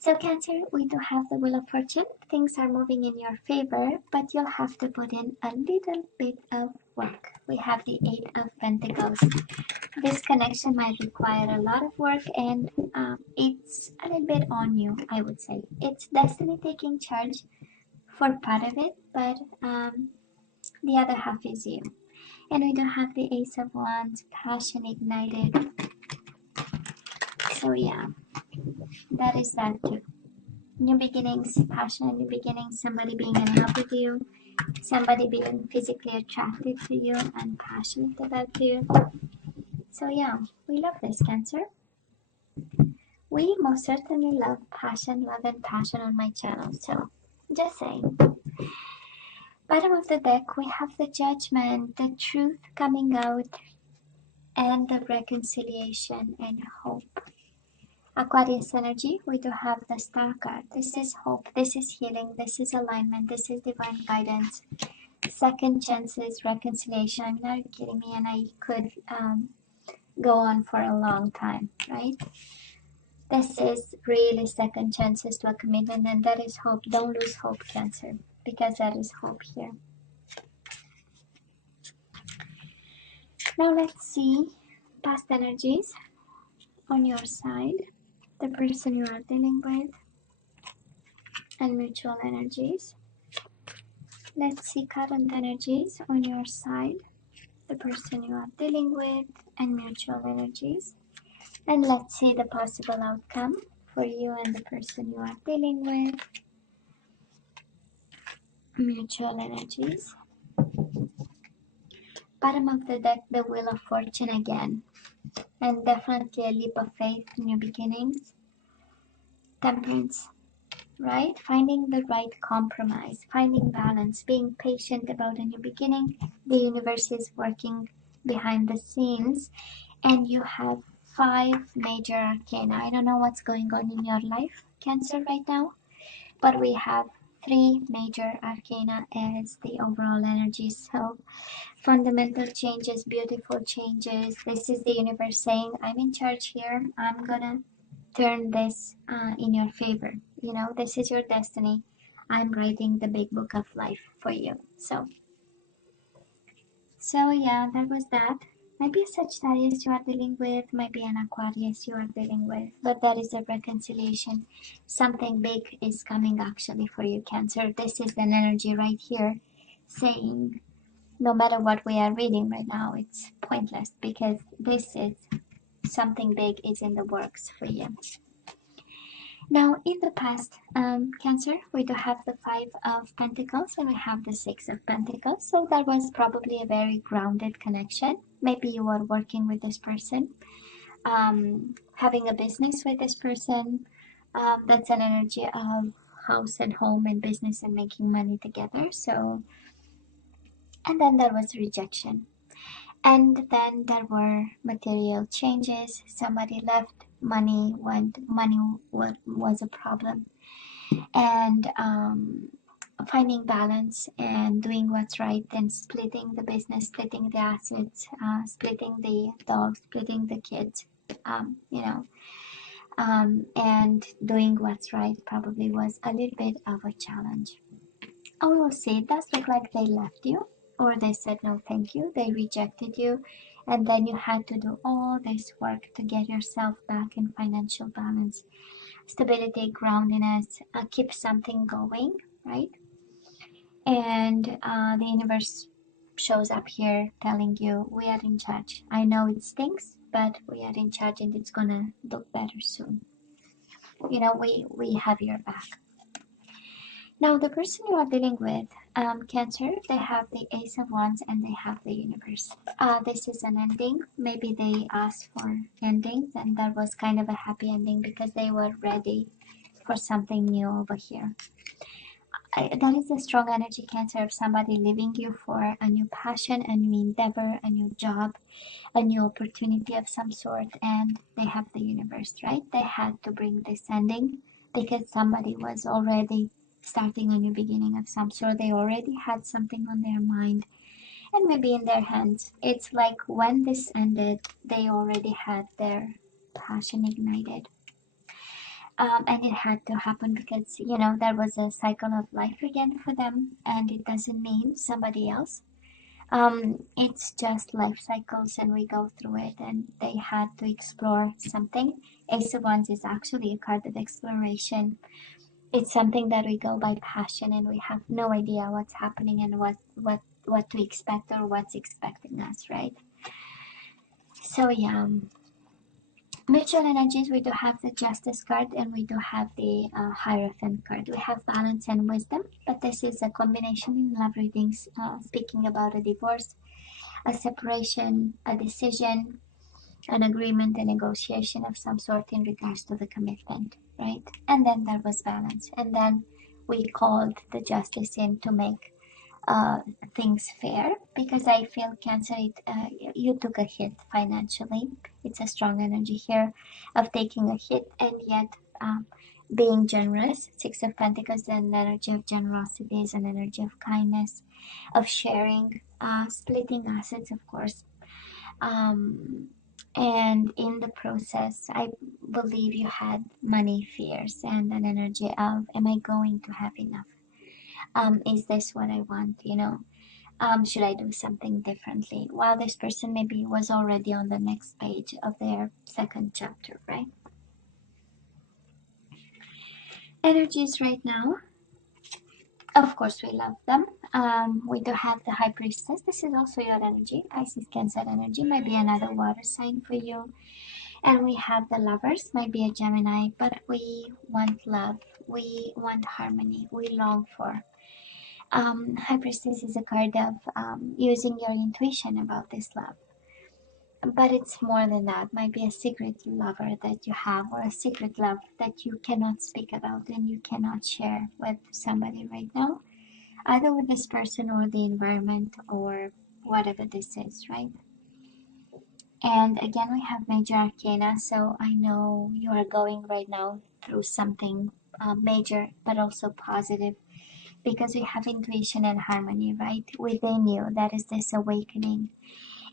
So Cancer, we do have the Wheel of Fortune. Things are moving in your favor, but you'll have to put in a little bit of work. We have the Eight of Pentacles. This connection might require a lot of work, and it's a little bit on you, I would say. It's destiny taking charge for part of it, but the other half is you. And we do have the Ace of Wands, passion ignited. So yeah, that is that too. New beginnings, passion, new beginnings, somebody being in love with you, somebody being physically attracted to you and passionate about you. So yeah, we love this, Cancer. We most certainly love passion, love and passion on my channel. So just saying. Bottom of the deck, we have the Judgment, the truth coming out, and the reconciliation and hope. Aquarius energy, we do have the Star card. This is hope, this is healing, this is alignment, this is divine guidance, second chances, reconciliation. I mean, are you kidding me? And I could go on for a long time, right? This is really second chances to a commitment, and that is hope. Don't lose hope, Cancer, because that is hope here. Now let's see past energies on your side, the person you are dealing with, and mutual energies. Let's see current energies on your side, the person you are dealing with, and mutual energies. And let's see the possible outcome for you and the person you are dealing with, mutual energies. Bottom of the deck, the Wheel of Fortune again. And definitely a leap of faith, new beginnings. Temperance, right? Finding the right compromise, finding balance, being patient about a new beginning. The universe is working behind the scenes, and you have 5 major arcana. I don't know what's going on in your life, Cancer, right now, but we have 3 major arcana as the overall energy. So fundamental changes, beautiful changes. This is the universe saying, I'm in charge here. I'm gonna turn this in your favor. You know, this is your destiny. I'm writing the big book of life for you. So yeah, that was that. Maybe a Sagittarius you are dealing with, maybe an Aquarius you are dealing with, but that is a reconciliation. Something big is coming actually for you, Cancer. This is an energy right here saying, no matter what we are reading right now, it's pointless, because this is something big is in the works for you. Now, in the past, Cancer, we do have the 5 of Pentacles and we have the 6 of Pentacles. So that was probably a very grounded connection. Maybe you are working with this person, having a business with this person. That's an energy of house and home and business and making money together. So, and then there was rejection. And then there were material changes. Somebody left, money went, money was a problem. And finding balance and doing what's right, then splitting the business, splitting the assets, splitting the dogs, splitting the kids, and doing what's right probably was a little bit of a challenge. I will say it does look like they left you, or they said no thank you, they rejected you, and then you had to do all this work to get yourself back in financial balance, stability, groundedness, keep something going, right? And the universe shows up here telling you, we are in charge. I know it stinks, but we are in charge and it's gonna look better soon. You know, we have your back. Now, the person you are dealing with, Cancer, they have the Ace of Wands and they have the universe. This is an ending. Maybe they asked for endings and that was kind of a happy ending because they were ready for something new over here. That is a strong energy, Cancer, of somebody leaving you for a new passion, a new endeavor, a new job, a new opportunity of some sort, and they have the universe, right? They had to bring this ending because somebody was already starting a new beginning of some sort. They already had something on their mind and maybe in their hands. It's like when this ended, they already had their passion ignited. And it had to happen because, you know, there was a cycle of life again for them, and it doesn't mean somebody else. It's just life cycles, and we go through it, and they had to explore something. Ace of Wands is actually a card of exploration. It's something that we go by passion, and we have no idea what's happening and what to expect or what's expecting us, right? So yeah, mutual energies, we do have the Justice card, and we do have the Hierophant card. We have balance and wisdom, but this is a combination in love readings, speaking about a divorce, a separation, a decision, an agreement, a negotiation of some sort in regards to the commitment, right? And then there was balance, and then we called the Justice in to make uh, things fair, because I feel Cancer, you took a hit financially. It's a strong energy here of taking a hit, and yet um, being generous. Six of Pentacles, an energy of generosity, is an energy of kindness, of sharing, splitting assets, of course. Um, and in the process, I believe you had money fears and an energy of, am I going to have enough? Is this what I want? You know, should I do something differently? While this person maybe was already on the next page of their second chapter, right? Energies right now, of course, we love them. We do have the High Priestess. This is also your energy. Pisces, Cancer energy. Might be another water sign for you. And we have the Lovers. Might be a Gemini, but we want love. We want harmony. We long for. High Priestess is a card of using your intuition about this love. But it's more than that. Might be a secret lover that you have, or a secret love that you cannot speak about and you cannot share with somebody right now, either with this person or the environment or whatever this is, right? And again, we have major arcana, so I know you are going right now through something major, but also positive, because we have intuition and harmony right within you. That is this awakening.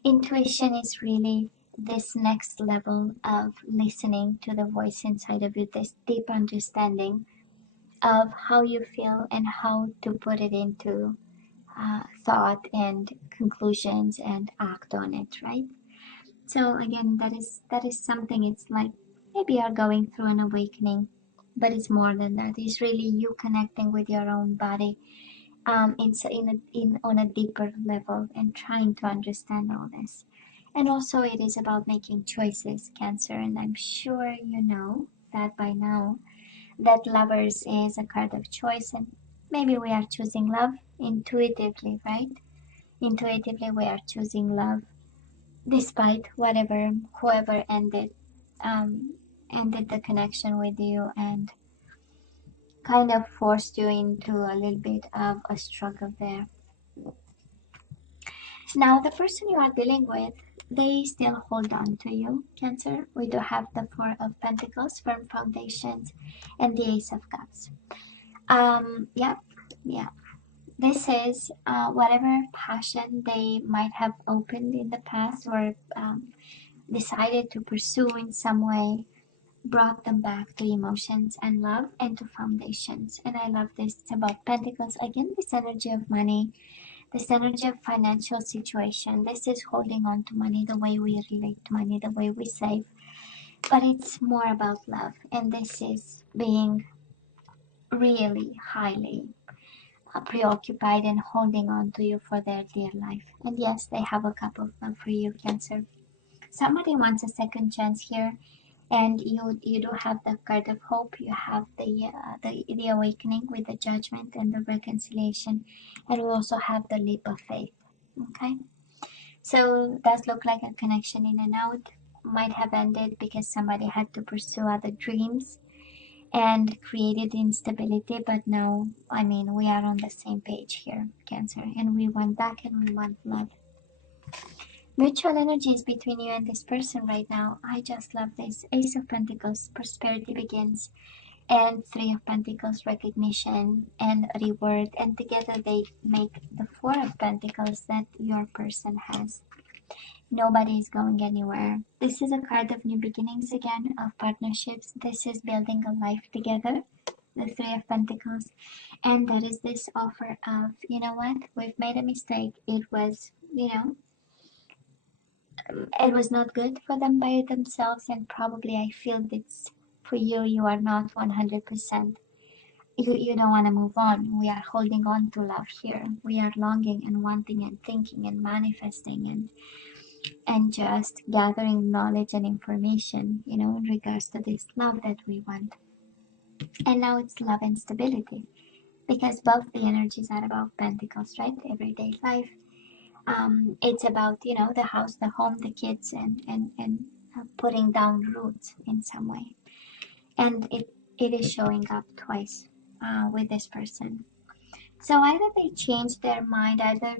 Intuition is really this next level of listening to the voice inside of you, this deep understanding of how you feel and how to put it into thought and conclusions and act on it, right? So again, that is something. It's like maybe you're going through an awakening, but it's more than that. It's really you connecting with your own body. It's in on a deeper level and trying to understand all this. And also it is about making choices, Cancer, and I'm sure you know that by now, that Lovers is a card of choice, and maybe we are choosing love intuitively, right? Intuitively we are choosing love despite whatever, whoever um, ended the connection with you and kind of forced you into a little bit of a struggle there. Now, the person you are dealing with, they still hold on to you, Cancer. We do have the Four of Pentacles, firm foundations, and the Ace of Cups. Yeah, yeah. This is whatever passion they might have opened in the past, or decided to pursue in some way, brought them back to emotions and love and to foundations. And I love this. It's about Pentacles. Again, this energy of money, this energy of financial situation. This is holding on to money, the way we relate to money, the way we save. But it's more about love. And this is being really highly preoccupied and holding on to you for their dear life. And yes, they have a cup of love for you, Cancer. Somebody wants a second chance here, and you do have the card of hope. You have the awakening with the Judgment and the reconciliation, and we also have the leap of faith. Okay, so it does look like a connection in and out might have ended because somebody had to pursue other dreams and created instability. But now, I mean, we are on the same page here, Cancer, and we want back and we want love. Mutual energies between you and this person right now. I just love this. Ace of Pentacles, prosperity begins, and Three of Pentacles, recognition and reward. And together they make the Four of Pentacles that your person has. Nobody is going anywhere. This is a card of new beginnings again, of partnerships. This is building a life together, the Three of Pentacles. And there is this offer of, you know what, we've made a mistake. It was, it was not good for them by themselves, and probably I feel it's for you, you are not 100%. You don't want to move on. We are holding on to love here. We are longing and wanting and thinking and manifesting and just gathering knowledge and information, in regards to this love that we want. And now it's love and stability, because both the energies are about Pentacles, right? Everyday life. It's about, the house, the home, the kids, and putting down roots in some way. And it is showing up twice with this person. So either they change their mind, either,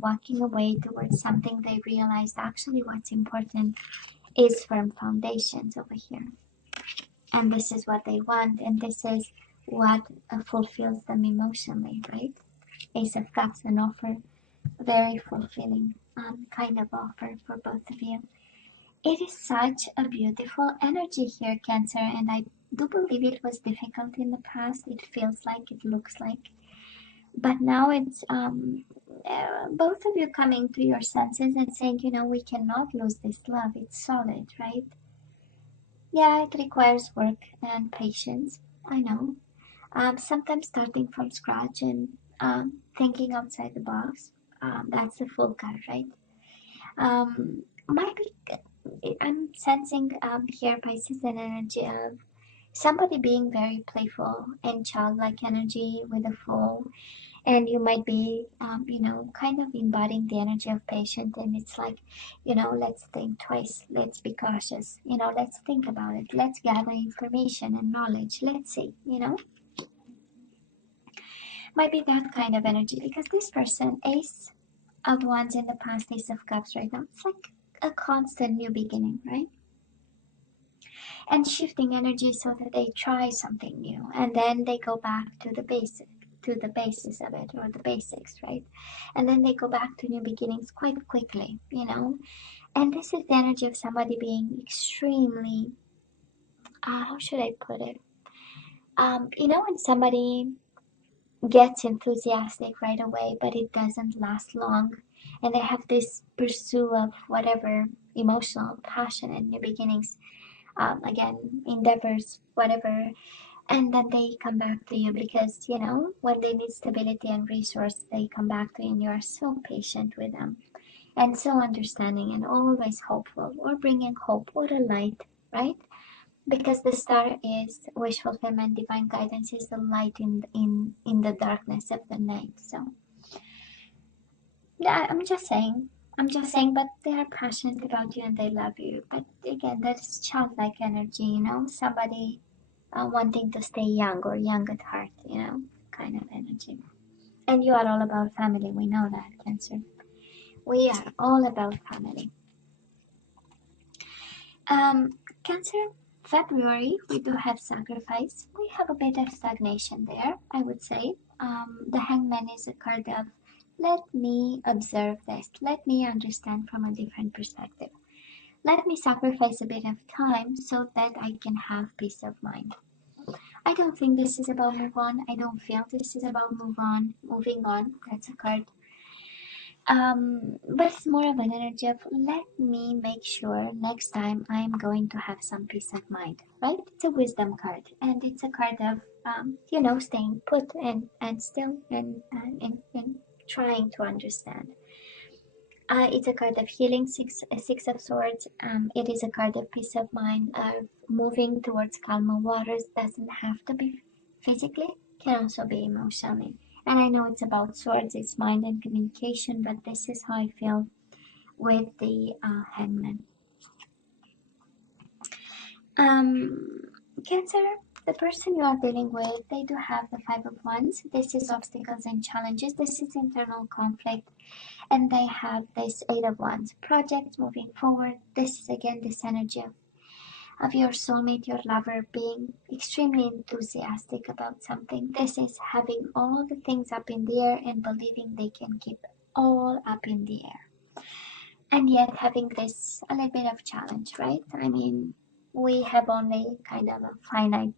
walking away towards something they realized actually what's important is firm foundations over here. And this is what they want, and this is what fulfills them emotionally, right? Ace of Cups, an offer, very fulfilling kind of offer for both of you. It is such a beautiful energy here, Cancer, and I do believe it was difficult in the past. It feels like, it looks like. But now it's both of you coming to your senses and saying, we cannot lose this love. It's solid, right? Yeah, it requires work and patience. I know. Sometimes starting from scratch and thinking outside the box. That's the full card, right? Might be, I'm sensing here, Pisces, an energy of somebody being very playful and childlike energy with a full. And you might be, kind of embodying the energy of patience. And it's like, let's think twice. Let's be cautious. Let's think about it. Let's gather information and knowledge. Let's see, Might be that kind of energy, because this person, Ace of Wands in the past, Ace of Cups right now, it's like a constant new beginning, right? And shifting energy so that they try something new and then they go back to the basic, to the basis of it, or the basics, right? And then they go back to new beginnings quite quickly, And this is the energy of somebody being extremely, how should I put it? When somebody gets enthusiastic right away, but it doesn't last long, and they have this pursuit of whatever emotional passion and new beginnings, again, endeavors, whatever, and then they come back to you because, when they need stability and resource, they come back to you, and you are so patient with them and so understanding and always hopeful, or bringing hope or a light, right? Because the star is wish fulfillment, divine guidance is the light in the darkness of the night. So yeah, I'm just saying, but they are passionate about you and they love you. But again, that's childlike energy, somebody wanting to stay young or young at heart, kind of energy. And you are all about family. We know that, Cancer. We are all about family. Cancer, February, we do have sacrifice. We have a bit of stagnation there, I would say. The Hangman is a card of, let me observe this. Let me understand from a different perspective. Let me sacrifice a bit of time so that I can have peace of mind. I don't think this is about move on. I don't feel this is about moving on. That's a card. But it's more of an energy of, let me make sure next time I'm going to have some peace of mind, right? It's a wisdom card, and it's a card of, staying put and still and trying to understand. It's a card of healing, six of swords. It is a card of peace of mind, of moving towards calmer waters. Doesn't have to be physically, can also be emotionally. And I know it's about swords, it's mind and communication, but this is how I feel with the Hangman. Cancer, the person you are dealing with, they do have the Five of Wands. This is obstacles and challenges. This is internal conflict. And they have this Eight of Wands, projects moving forward. This is again this energy of your soulmate, your lover, being extremely enthusiastic about something. This is having all the things up in the air and believing they can keep all up in the air. and yet having this a little bit of challenge, right? I mean, we have only kind of a finite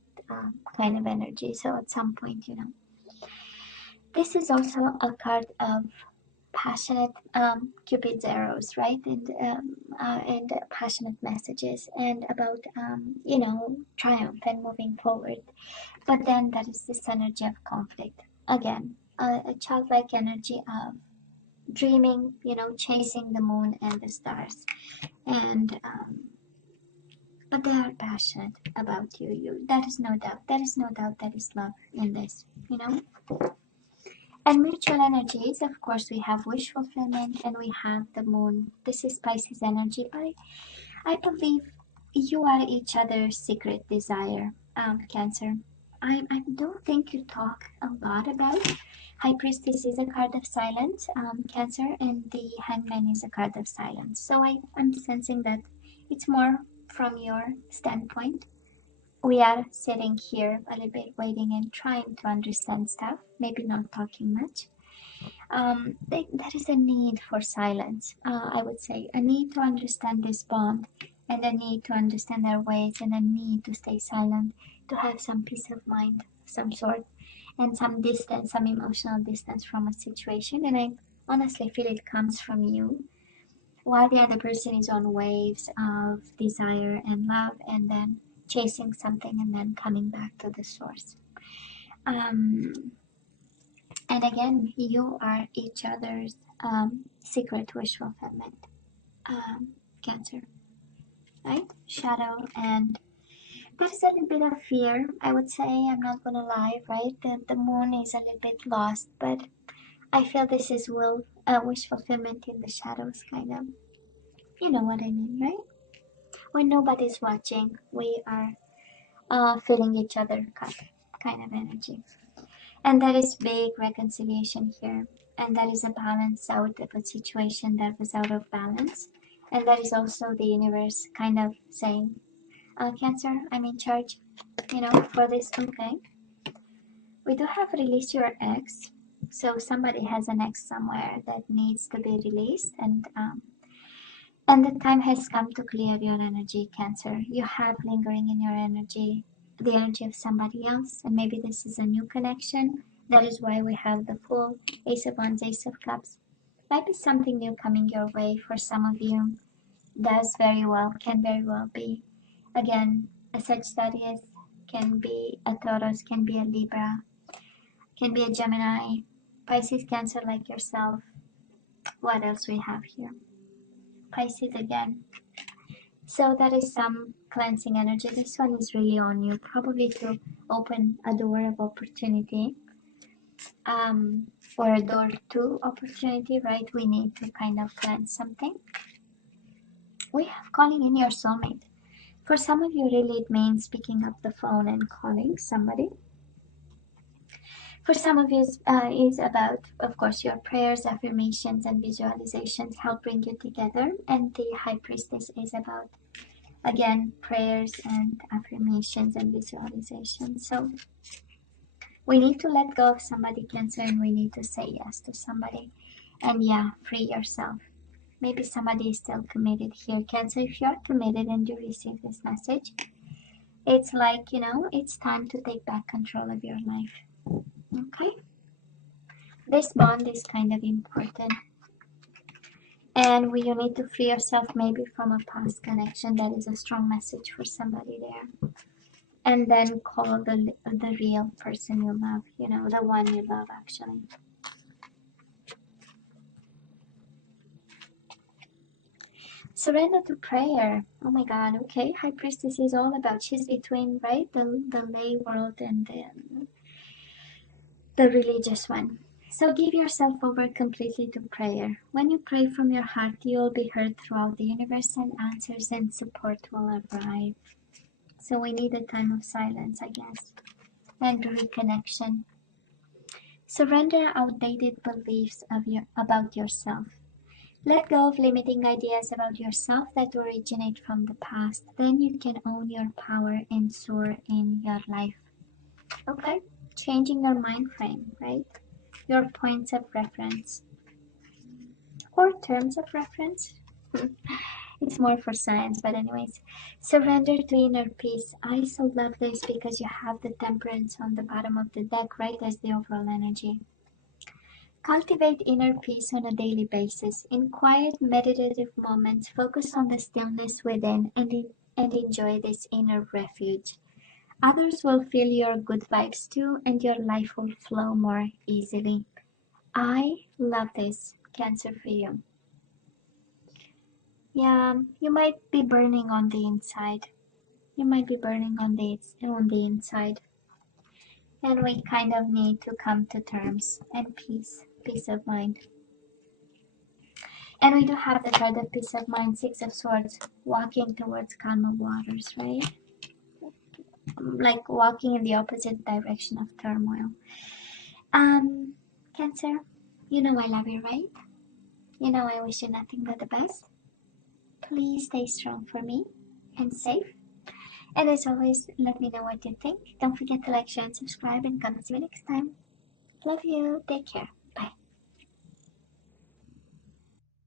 kind of energy, so at some point, you know. This is also a card of passionate Cupid's arrows, right? And passionate messages, and about you know, triumph and moving forward. But then that is this energy of conflict again, a childlike energy of dreaming, you know, chasing the moon and the stars, and but they are passionate about you. That is no doubt. There is no doubt. There is love in this, you know. And mutual energies, of course, we have wish fulfillment and we have the moon. This is Pisces energy, but I believe you are each other's secret desire, Cancer. I don't think you talk a lot about it. High Priestess is a card of silence, Cancer, and the Hangman is a card of silence. So I'm sensing that it's more from your standpoint. We are sitting here a little bit waiting and trying to understand stuff, maybe not talking much. There is a need for silence, I would say, a need to understand this bond, and a need to understand their ways, and a need to stay silent, to have some peace of mind, some sort, and some distance, some emotional distance from a situation. And I honestly feel it comes from you, while the other person is on waves of desire and love, and then chasing something, and then coming back to the source. And again, you are each other's secret wish fulfillment, Cancer, right? Shadow, and there's a little bit of fear, I would say. I'm not gonna lie, right? The moon is a little bit lost, but I feel this is wish fulfillment in the shadows, kind of. You know what I mean, right? When nobody's watching, we are feeling each other kind of energy. And that is big reconciliation here. And that is a balance out of a situation that was out of balance. And that is also the universe kind of saying, Cancer, I'm in charge, you know, for this. Okay. We do have release your ex. So somebody has an ex somewhere that needs to be released. And the time has come to clear your energy, Cancer. You have lingering in your energy, the energy of somebody else, and maybe this is a new connection. That is why we have the Fool, Ace of Wands, Ace of Cups. Might be something new coming your way for some of you. Can very well be. Again, a Sagittarius, can be a Taurus, can be a Libra, can be a Gemini, Pisces, Cancer like yourself. What else we have here? Pisces again. So that is some cleansing energy. This one is really on you, probably to open a door of opportunity, or a door to opportunity, right? We need to kind of cleanse something. We have calling in your soulmate. For some of you, really, it means picking up the phone and calling somebody. For some of you, is about, of course, your prayers, affirmations, and visualizations help bring you together. And the High Priestess is about, again, prayers and affirmations and visualizations. So we need to let go of somebody, Cancer, and we need to say yes to somebody. And yeah, free yourself. Maybe somebody is still committed here, Cancer. If you're committed and you receive this message, it's like, you know, it's time to take back control of your life. Okay? This bond is kind of important. And you need to free yourself maybe from a past connection. That is a strong message for somebody there. And then call the real person you love, you know, the one you love actually. Surrender to prayer. Oh my God, okay. High Priestess is all about, she's between, right, the lay world and the religious one. So give yourself over completely to prayer. When you pray from your heart, you'll be heard throughout the universe, and answers and support will arrive. So we need a time of silence, I guess, and reconnection. Surrender outdated beliefs about yourself. Let go of limiting ideas about yourself that originate from the past. Then you can own your power and soar in your life. Okay? Changing your mind frame, right? Your points of reference or terms of reference. It's more for science, but anyways. Surrender to inner peace. I so love this because you have the Temperance on the bottom of the deck, right, as the overall energy. Cultivate inner peace on a daily basis. In quiet, meditative moments, focus on the stillness within and enjoy this inner refuge. Others will feel your good vibes too, and your life will flow more easily. I love this, Cancer, for you. Yeah, you might be burning on the inside. You might be burning on the inside. And we kind of need to come to terms and peace of mind. And we do have the card of peace of mind, Six of Swords, walking towards calmer waters, right? Like walking in the opposite direction of turmoil. Cancer, you know I love you, right? You know I wish you nothing but the best. Please stay strong for me and safe. And as always, let me know what you think. Don't forget to like, share, and subscribe, and come and see you next time. Love you. Take care.